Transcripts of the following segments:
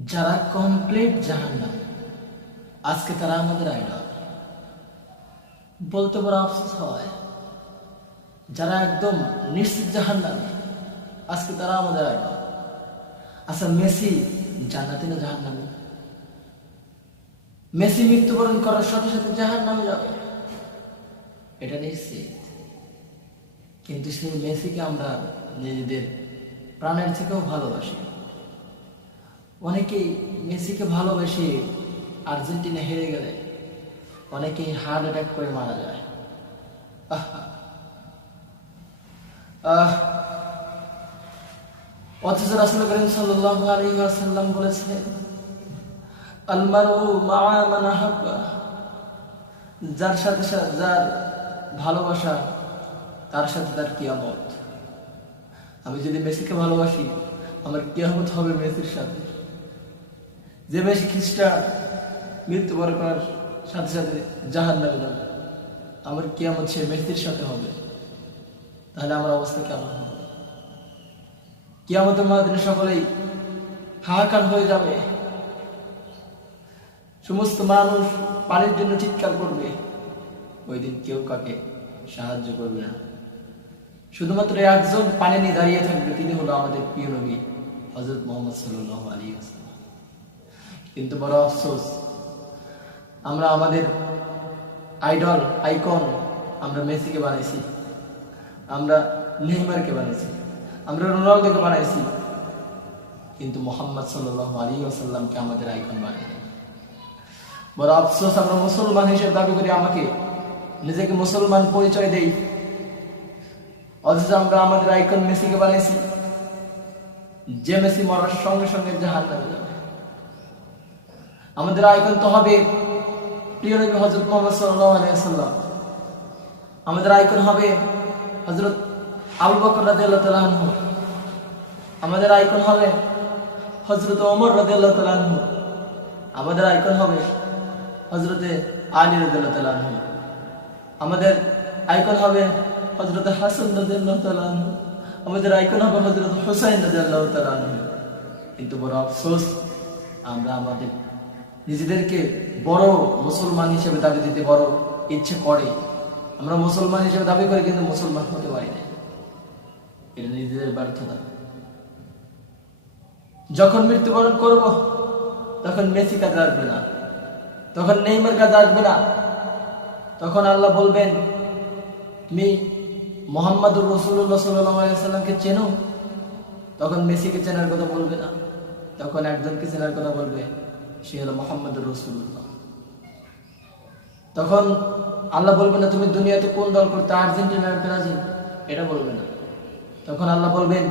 যারা কমপ্লিট জাহান্নাম, আজকে তারা আমাদের আইডল। বলতে বড় আফসোস হয়, যারা একদম নিশ্চিত জাহান্নাম, আজকে তারা আমাদের আইডল। আচ্ছা, মেসি জান্নাতি না জাহান্নামী? মেসি মৃত্যুবরণ করার সাথে সাথে জাহান্নামে যাবে, এটা নিশ্চিত। কিন্তু সেই মেসিকে আমরা নিজেদের প্রাণের থেকেও ভালোবাসি। অনেকেই মেসিকে ভালোবেসে আর্জেন্টিনা হেরে গেলে অনেকেই হার্ট অ্যাটাক করে মারা যায়। অথচ রাসূল করিম সাল্লাল্লাহু আলাইহি ওয়াসাল্লাম বলেছেন, আল মারউ মা মান আহাব্বা, যার সাথে যার ভালোবাসা তার সাথে তার কিয়ামত। আমি যদি মেসিকে ভালোবাসি, আমার কিয়ামত হবে মেসির সাথে। যে মেসি খ্রিস্টান মৃত্যুবরণ করার সাথে সাথে জাহান্নামে যাবে, আমার কিয়ামত সে মেসির সাথে হবে। তাহলে আমার অবস্থা কেমন হবে? কিয়ামতের ময়দানে সকলেই হাহাকার হয়ে যাবে, সমস্ত মানুষ পানির জন্য চিৎকার করবে। ওই দিন কেউ কাকে সাহায্য করবে না, শুধুমাত্র একজন পানি নিয়ে দাঁড়িয়ে থাকবে, তিনি হলো আমাদের প্রিয় নবী হযরত মুহাম্মদ সাল্লাল্লাহু আলাইহি ওয়াসাল্লাম। কিন্তু বড় আফসোস, আমরা আমাদের আইডল আইকন আমরা মেসিকে বানাইছি, আমরা নেইমারকে বানাইছি, আমরা রোনালদোকে বানাইছি, কিন্তু মুহাম্মদ সাল্লাল্লাহু আলাইহি ওয়াসাল্লামকে আমাদের আইকন বানাইনি। বড় আফসোস, আমরা মুসলমান হিসেবে দাবি করি, আমাকে নিজেকে মুসলমান পরিচয় দেই, অথচ আমরা আমাদের আইকন মেসিকে বানাইছি, যে মেসি মরার সঙ্গে সঙ্গে জাহান্নামে যাবে। আমাদের আইকন তো হবে প্রিয় নবী হযরত মুহাম্মদ সাল্লাল্লাহু আলাইহি ওয়াসাল্লাম। আমাদের আইকন হবে হযরত আবু বকর রাদিয়াল্লাহু তাআলা আনহু। আমাদের আইকন হবে হযরত ওমর রাদিয়াল্লাহু তাআলা আনহু। আমাদের আইকন হবে হযরত আলী রাদিয়াল্লাহু তাআলা আনহু। আমাদের আইকন হবে হযরত হাসান রাদিয়াল্লাহু তাআলা আনহু। আমাদের আইকন হবে হযরত হুসাইন রাদিয়াল্লাহু তাআলা আনহু। কিন্তু বড় আফসোস, আমরা আমাদের নিজেদেরকে বড় মুসলমান হিসেবে দাবি দিতে বড় ইচ্ছে করে, আমরা মুসলমান হিসেবে দাবি করি, কিন্তু মুসলমান হতে পারি না। এটা নিজেদের ব্যর্থতা। যখন মৃত্যুবরণ করব, তখন মেসি কাজে আসবে না, তখন নেইমার কাজে আসবে না। তখন আল্লাহ বলবেন, তুমি মুহাম্মাদুর রাসূলুল্লাহ সাল্লাল্লাহু আলাইহি ওয়াসাল্লামকে চেনো? তখন মেসিকে চেনার কথা বলবে না, তখন একজনকে চেনার কথা বলবে, সে হলো মুহাম্মাদুর রাসূলুল্লাহ। তখন আল্লাহ বলবে না, তুমি দুনিয়াতে কোন দল করতে, আর্জেন্টিনা না ব্রাজিল, এটা বলবে না। তখন আল্লাহ বলবেন,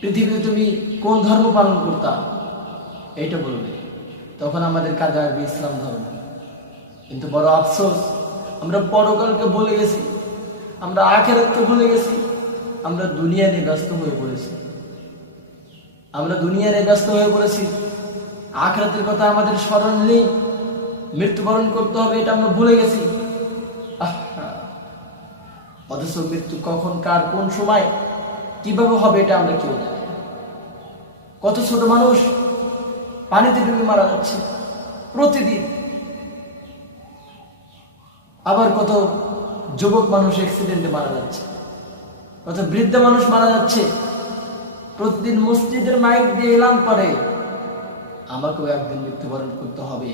পৃথিবীতে তুমি কোন ধর্ম পালন করতা, এইটা বলবে। তখন আমাদের কাজে আসবে ইসলাম ধর্ম। কিন্তু বড় আফসোস, আমরা পরকালকে ভুলে গেছি, আমরা আখিরাতকে ভুলে গেছি, আমরা দুনিয়া নিয়ে ব্যস্ত হয়ে পড়েছি। আমরা দুনিয়া নিয়ে ব্যস্ত হয়ে পড়েছি, আখিরাতের কথা আমাদের স্মরণ নেই। মৃত্যুবরণ করতে হবে, এটা আমরা ভুলে গেছি। অথচ মৃত্যু কখন, কার, কোন সময়, কিভাবে হবে, এটা আমরা কেউ জানি না। কত ছোট মানুষ পানিতে ডুবে মারা যাচ্ছে প্রতিদিন, আবার কত যুবক মানুষ অ্যাক্সিডেন্টে মারা যাচ্ছে, কত বৃদ্ধ মানুষ মারা যাচ্ছে। প্রতিদিন মসজিদের মাইক দিয়ে এলান করে, আমাকেও একদিন মৃত্যুবরণ করতে হবে।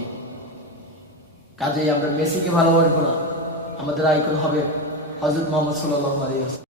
কাজেই আমরা মেসিকে ভালোবাসবো না, আমাদের আইকন হবে হযরত মুহাম্মদ সাল্লাল্লাহু আলাইহি ওয়াসাল্লাম।